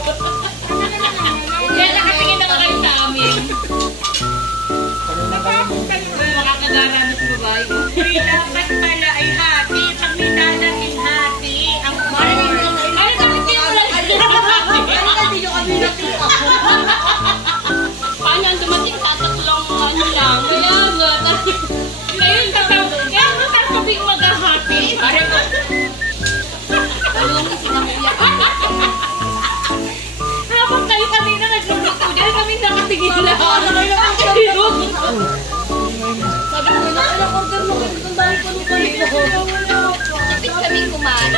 Kaya nakatingin ako kayo sa amin. Makakagara na sa babae ko. Dapat pala ay hati. Pag may dalating hati, ang Ay, bakit kayo wala? hindi nyo kami nakita. Paano ang dumating? Tatatlong ano lang. Kaya nga. Ngayon, kaya nga sabi ko maghahati. Parang ko. Alungin sila kuya. Habang kayo kanina nagluluto dahil kami nakatingin lang. Sabi ko na, alam, order mo kami itong dahil ko nito. Tapos kami kumain.